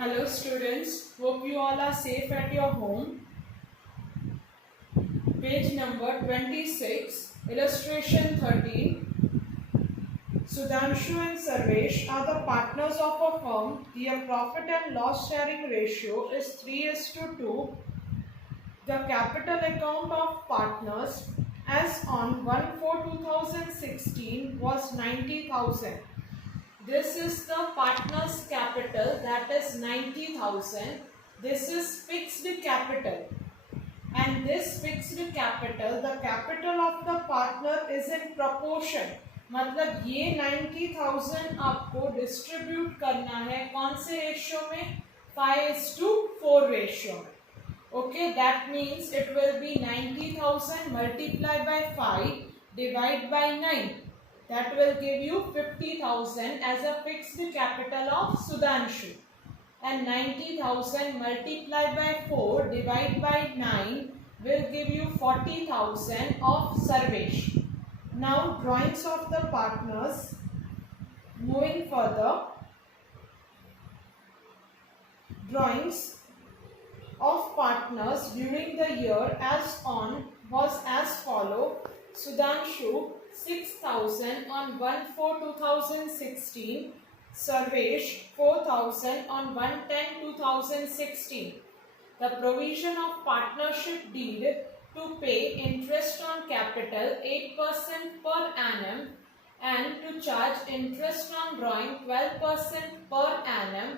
Hello students, hope you all are safe at your home. Page number 26, illustration 13. Sudhanshu and Sarvesh are the partners of a firm. Their profit and loss sharing ratio is 3:2. The capital account of partners as on 1/4/2016 was 90,000. This is the partner's capital, that is 90,000. This is fixed capital. And this fixed capital, the capital of the partner is in proportion. मतलब ये 90,000 आपको distribute करना है कौन से ratio में? 5:4 ratio में. Okay, that means it will be 90,000 multiplied by 5 divided by 9. That will give you 50,000 as a fixed capital of Sudhanshu. And 90,000 multiplied by 4 divided by 9 will give you 40,000 of Sarvesh. Now drawings of the partners. Moving further, drawings of partners during the year as on was as follow. Sudhanshu 6,000 on 1/4/2016. Sarvesh 4,000 on 1/10/2016. The provision of partnership deed to pay interest on capital 8% per annum and to charge interest on drawing 12% per annum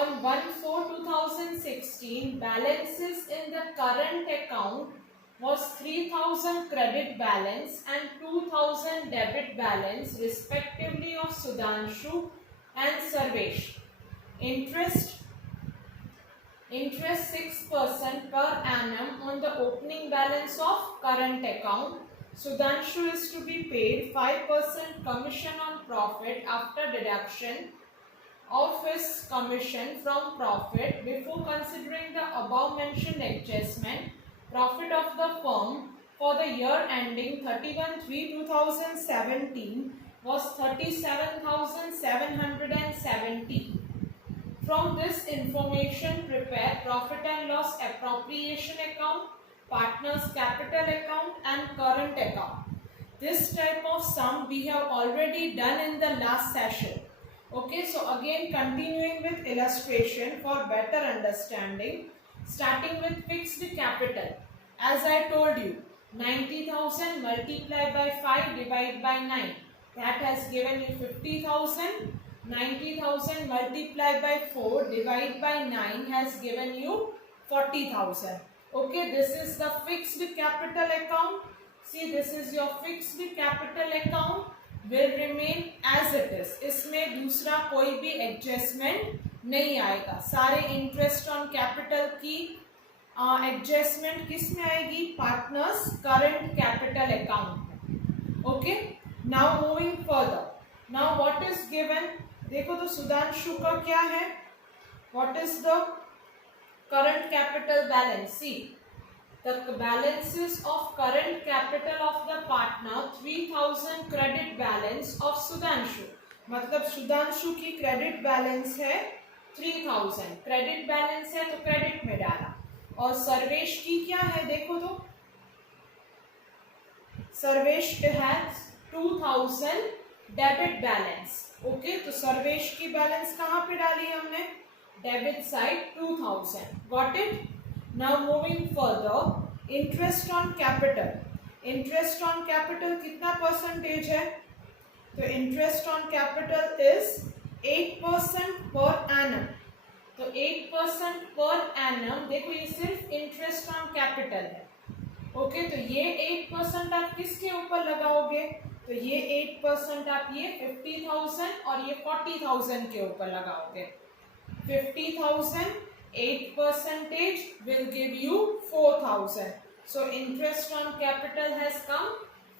on 1/4/2016. Balances in the current account was 3,000 credit balance and 2,000 debit balance respectively of Sudhanshu and Sarvesh. Interest 6% per annum on the opening balance of current account. Sudhanshu is to be paid 5% commission on profit after deduction of his commission from profit. Before considering the above mentioned adjustment, profit of the firm for the year ending 31/3/2017 was 37,770. From this information, prepare profit and loss appropriation account, partners capital account and current account. This type of sum we have already done in the last session. Okay, so again continuing with illustration for better understanding. Starting with fixed capital. As I told you, 90,000 multiplied by 5 divided by 9. That has given you 50,000. 90,000 multiplied by 4 divided by 9 has given you 40,000. Okay, this is the fixed capital account. See, this is your fixed capital account. Will remain as it is. इसमें दूसरा कोई भी adjustment नहीं आएगा. सारे interest on capital की adjustment किस में आएगी? Partners current capital account. Okay, now moving further. Now what is given? देखो तो सुधांशु का क्या है? What is the current capital balance? See, the balances of current capital of the partner 3,000 credit balance of Sudhanshu. मतलब सुधांशु की credit balance है 3,000. Credit balance है तो क्रेडिट में डाला. और सर्वेश की क्या है? देखो तो Sarvesh has 2,000 debit balance. Okay, तो सर्वेश की बैलेंस कहाँ पे डाली हमने? Debit side 2,000. Got it? Now moving further, interest on capital. Interest on capital कितना परसेंटेज है? तो interest on capital is 8% per annum. तो 8% per annum. देखो ये सिर्फ interest on capital है. ओके, तो ये 8% आप किसके ऊपर लगाओगे? तो ये 8% आप ये 50,000 और ये 40,000 के ऊपर लगाओगे. 50,000 8% will give you 4,000. So interest on capital has come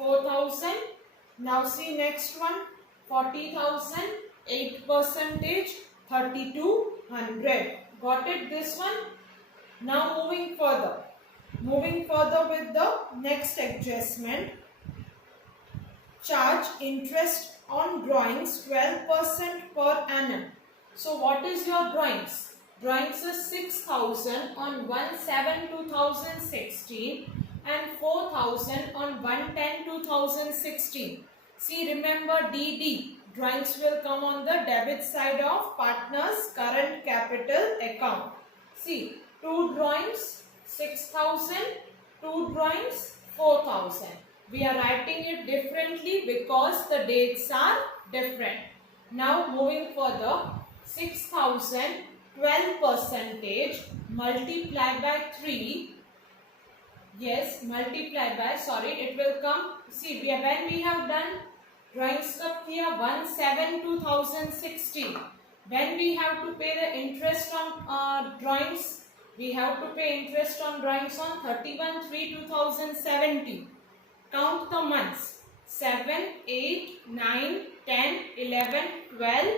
4,000. Now see next one, 40,000, 8%, 3,200. Got it? This one. Now moving further with the next adjustment. Charge interest on drawings 12% per annum. So what is your drawings? drawings is 6,000 on 1/7/2016 and 4,000 on 1/10/2016. See, remember DD. Drawings will come on the debit side of partner's current capital account. See, two drawings 6,000, two drawings 4,000. We are writing it differently because the dates are different. Now moving further, 6,000 12% multiplied by 3. Yes, multiply by, sorry, it will come. See, when we have done drawings up here 1/7/2016, when we have to pay the interest on drawings, we have to pay interest on drawings on 31/3/2017. Count the months: 7, 8, 9, 10, 11, 12,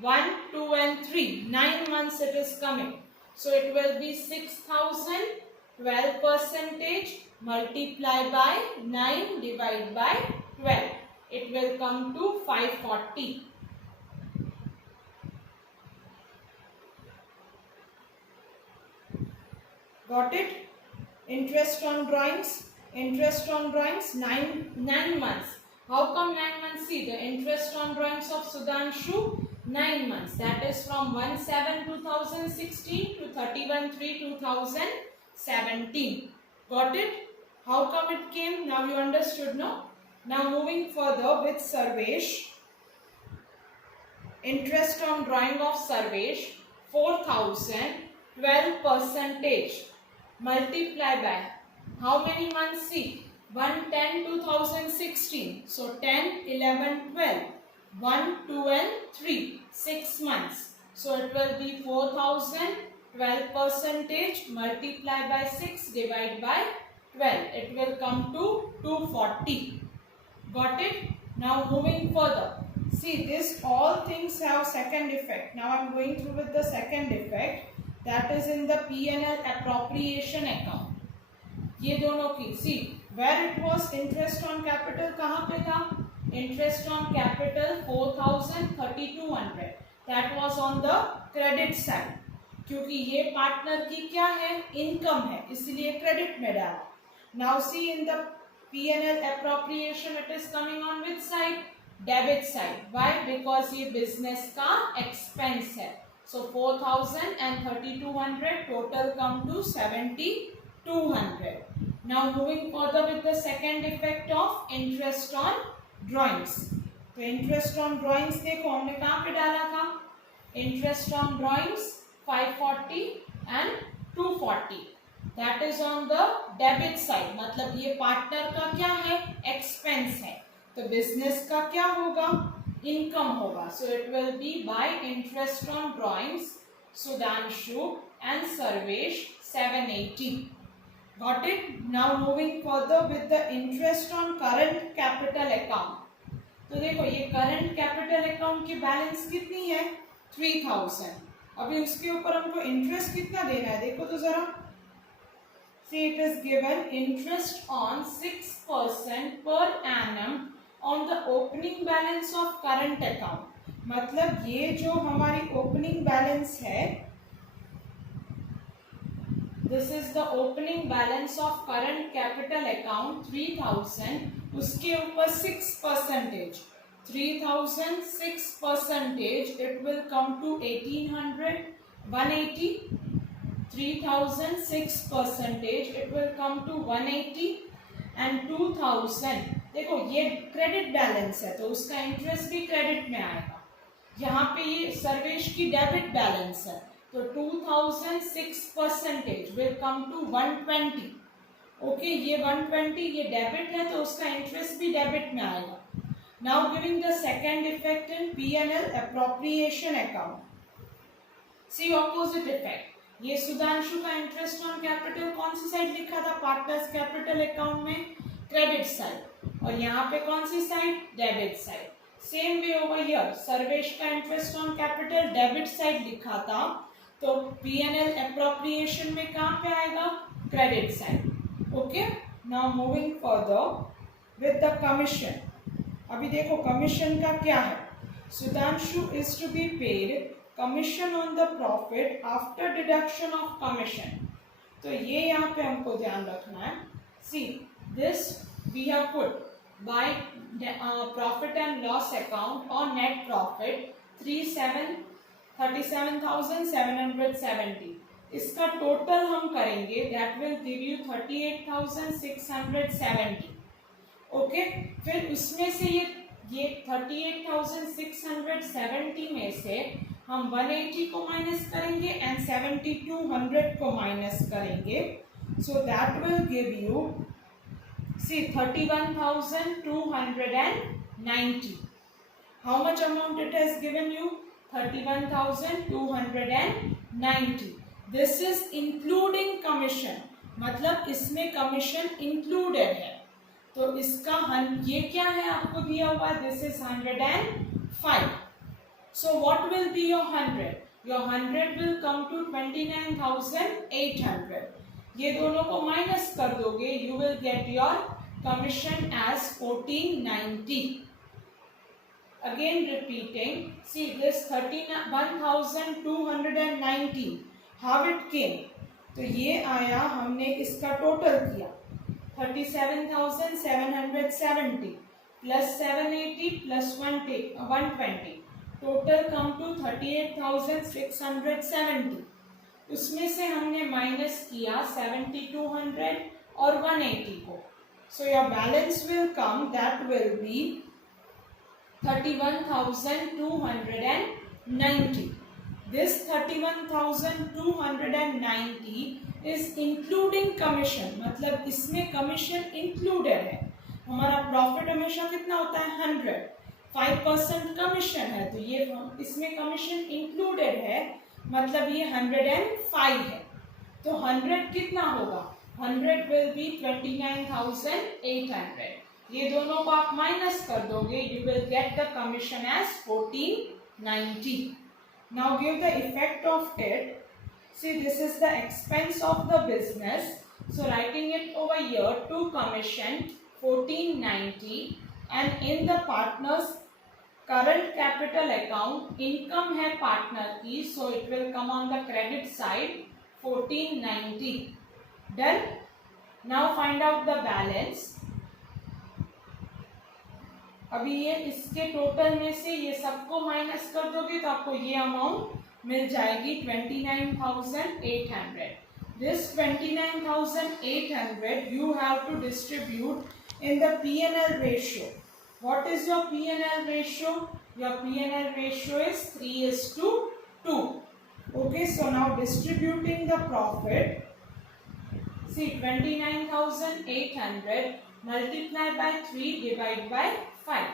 1, 2 and 3. 9 months it is coming. So it will be 6,000 12% multiply by 9 divide by 12. It will come to 540. Got it? Interest on drawings. Interest on drawings 9 months. How come 9 months? See, the interest on drawings of Sudhanshu 9 months. That is from 1/7/2016 to 31/3/2017. Got it? How come it came? Now you understood, no? Now moving further with Sarvesh. Interest on drawing of Sarvesh 4,000 12% multiply by how many months? See, 1/10/2016. So 10, 11, 12. 1, 2 and 3. 6 months. So it will be 4,000 12% multiply by 6 divide by 12. It will come to 240. Got it? Now moving further. See, this all things have second effect. Now I am going through with the second effect. That is in the P&L appropriation account. ये दोनों की. See, where it was interest on capital कहाँ पे था? Interest on capital 4,000 3,200. That was on the credit side. क्योंकि ये partner की क्या है? इनकम है, इसलिए क्रेडिट में डाला. Now see, in the P&L appropriation it is coming on which side? Debit side. Why? Because ये business का expense है. So 4,000 and 3,200 total come to 7,200. Now moving further with the second effect of interest on drawings. तो interest on drawings देखो हमने कहाँ पे डाला था? Interest on drawings 540 and 240. That is on the debit side. मतलब ये पार्टनर का क्या है? एक्सपेंस है. तो बिजनेस का क्या होगा? इनकम होगा. So it will be by interest on drawings Sudhanshu and Sarvesh 780. Got it? Now moving further with the interest on current capital account. तो देखो ये current capital account की बैलेंस कितनी है? 3,000. अभी उसके ऊपर हमको इंटरेस्ट कितना देना है? देखो तो जरा. See, it is given interest on 6% per annum on the opening balance of current account. मतलब ये जो हमारी opening balance है, this is the opening balance of current capital account 3,000. उसके ऊपर 6%. 3,000 6%. It will come to 1,800 180. 3,000 6%. It will come to 180 and 2,000. देखो ये credit balance है तो उसका इंटरेस्ट भी क्रेडिट में आएगा. यहाँ पे ये सर्वेश की डेबिट बैलेंस है तो 2,000 6% विल कम टू 120. ओके, ये 120 ये डेबिट है तो उसका इंटरेस्ट भी डेबिट में आएगा. Now giving the second effect in P&L appropriation account. See opposite effect. ये सुधांशु का इंटरेस्ट ऑन कैपिटल कौन सी साइड लिखा था? पार्टनर्स कैपिटल अकाउंट में क्रेडिट साइड. और यहाँ पे कौन सी side? Debit side. Same way over here Sarvesh का interest on capital debit side लिखा था तो P&L एप्रोप्रिएशन में कहाँ पे आएगा? Credit side. Okay, now moving further with the commission. अभी देखो कमीशन का क्या है? Sudhanshu is to be paid commission on the profit after deduction of commission. तो ये यहाँ पे हमको ध्यान रखना है। See this we have put by profit and loss account और नेट प्रॉफिट 37,770। इसका टोटल हम करेंगे, दैट विल गिव यू 38,670। ओके, फिर उसमें से ये 38,670 में से हम 180 को माइनस करेंगे एंड 7,200 को माइनस करेंगे। So that will give you see 31,290। How much amount it has given you? 31,290। This is including commission, मतलब इसमें कमीशन इंक्लूडेड है। तो इसका ये क्या है आपको दिया हुआ? This is 105। So what will be your 100? Your 100 will come to 29,800. ये दोनों को माइनस कर दोगे, you will get your commission as 1490. Again repeating, see this 1,290 how it came? तो ये आया, हमने इसका टोटल किया 37,770 plus 780 plus 120, total come to 38,670। उसमें से हमने माइनस किया 7,200 और 180 को। So your balance will come, that will be 31,290। This 31,290 is including commission, मतलब इसमें कमीशन इंक्लूडेड है। हमारा प्रॉफिट हमेशा कितना होता है? 100, 5% कमीशन है, तो ये इसमें कमीशन इंक्लूडेड है, मतलब ये 105 है। तो 100 कितना होगा? 100 विल बी 29,800। ये दोनों को आप माइनस कर दोगे, you will get the commission as 1490। Now give the effect of it. See this is the expense of the business, so writing it over here to commission 1490 and in the partners current capital account income है partner की, so it will come on the credit side 1490। Done. Now find out the balance. अभी ये इसके total में से ये सबको minus कर दोगे तो आपको ये अमाउंट मिल जाएगी 29,800। This 29,800 you have to distribute in the P&L ratio. What is your P&L ratio? Your P&L ratio is 3:2. Okay, so now distributing the profit. See, 29,800 multiply by 3 divide by 5.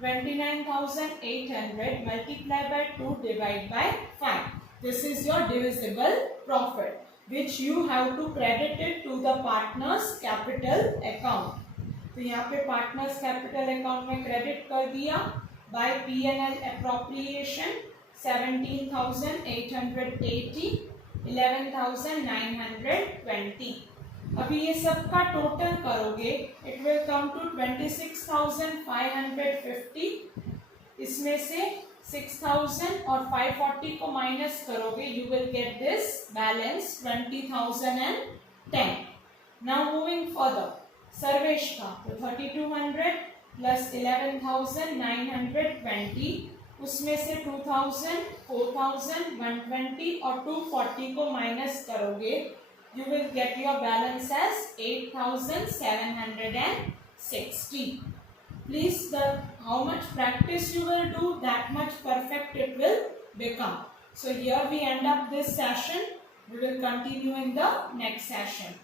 29,800 multiply by 2 divide by 5. This is your divisible profit, which you have to credit it to the partners capital account. तो यहाँ पे partners capital account में credit कर दिया bye P&L appropriation 17,880, 11,920। अभी ये सब का टोटल करोगे, इट विल कम टू 26,550। इसमें से 6,000 और 540 को माइनस करोगे, you will get this balance 20,010। Now moving further, Sarvesh का तो 3,200 प्लस 11,920, उसमें से 2,000, 4,000, 120 और 240 को माइनस करोगे, you will get your balance as 8,760. Please, how much practice you will do, that much perfect it will become. So here we end up this session. We will continue in the next session.